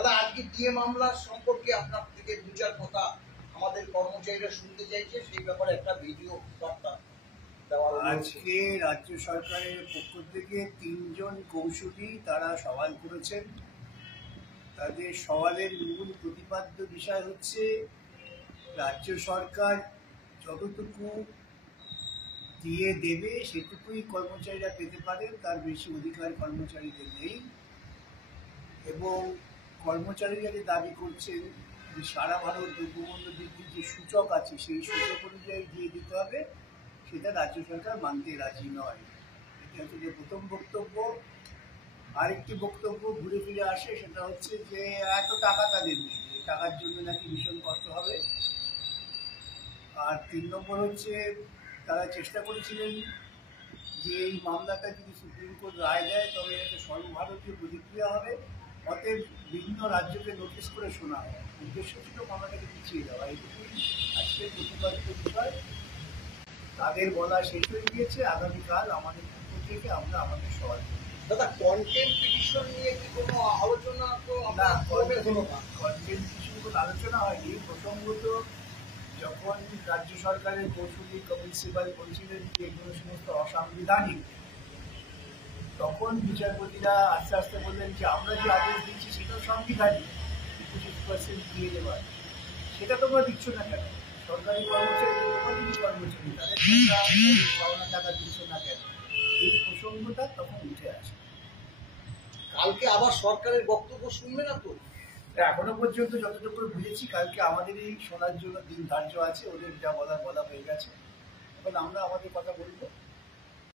দাদা, আজকে ডিএ মামলা সম্পর্কে আপনার থেকে দু চার কথা আমাদের কর্মচারীরা শুনতে চাইছে, সেই ব্যাপারে একটা ভিডিও বার্তা দেওয়া। আজকে রাজ্য সরকারের পক্ষ থেকে 3 জন কৌশলী তারা সওয়াল করেছেন। তাদের সওয়ালের মূল প্রতিপাদ্য বিষয় হচ্ছে রাজ্য সরকার যতটুকু দিয়ে দেবে সেটুকুই কর্মচারীরা পেতে পারেন, তার বেশি অধিকার কর্মচারীদের নেই। এবং কর্মচারীরা যে দাবি করছেন যে সারা ভারত দ্রব্যমূল্য বৃদ্ধির যে সূচক আছে সেই সূচক অনুযায়ী দিয়ে দিতে হবে, সেটা রাজ্য সরকার মানতে রাজি নয়। এটা হচ্ছে যে প্রথম বক্তব্য। আরেকটি বক্তব্য ঘুরে ফিরে আসে, সেটা হচ্ছে যে এত টাকা তাদের নেই, টাকার জন্য নাকি ভীষণ কষ্ট হবে। আর 3 নম্বর হচ্ছে তারা চেষ্টা করেছিলেন যে এই মামলাটা যদি সুপ্রিম কোর্ট রায় দেয় তবে এটা সর্বভারতীয় প্রতিক্রিয়া হবে, অতএব বিভিন্ন রাজ্যকে নোটিশ করে শোনা হয়। উদ্দেশ্য ছিল মামলাটাকে পিছিয়ে দেওয়া। এটুকুই আজকের প্রতিপাদ্য বিষয়। তাদের বলা শেষ হয়ে গিয়েছে। আগামীকাল আমাদের পক্ষ থেকে আমরা আমাদের সওয়াল করব। দাদা, কন্টেন্ট পিটিশন নিয়ে কি কোনো আলোচনা? তো না, কন্টেন্ট পিটিশন কোনো আলোচনা হয়নি। প্রসঙ্গত যখন রাজ্য সরকারের কৌশলী কপিল সিবাল বলছিলেন যে এগুলো সমস্ত অসাংবিধানিক, তখন বিচারপতিরা আস্তে আস্তে বললেন যে আমরা যে আদেশ দিচ্ছি সেটাও সাংবিধানিক, 25% দিয়ে দেওয়ার। সেটা তোমরা দিচ্ছ না কেন? সরকারি কর্মচারী কর্মচারী তাদের পাওনা টাকা দিচ্ছ না কেন? এই প্রসঙ্গটা তখন উঠে আসে। কালকে আবার সরকারের বক্তব্য শুনবে না তো? এখনো পর্যন্ত যতটুকু বুঝেছি কালকে আমাদেরই শোনার জন্য দিন ধার্য আছে। ওদের যা বলা হয়ে গেছে। এখন আমরা আমাদের কথা বলবো।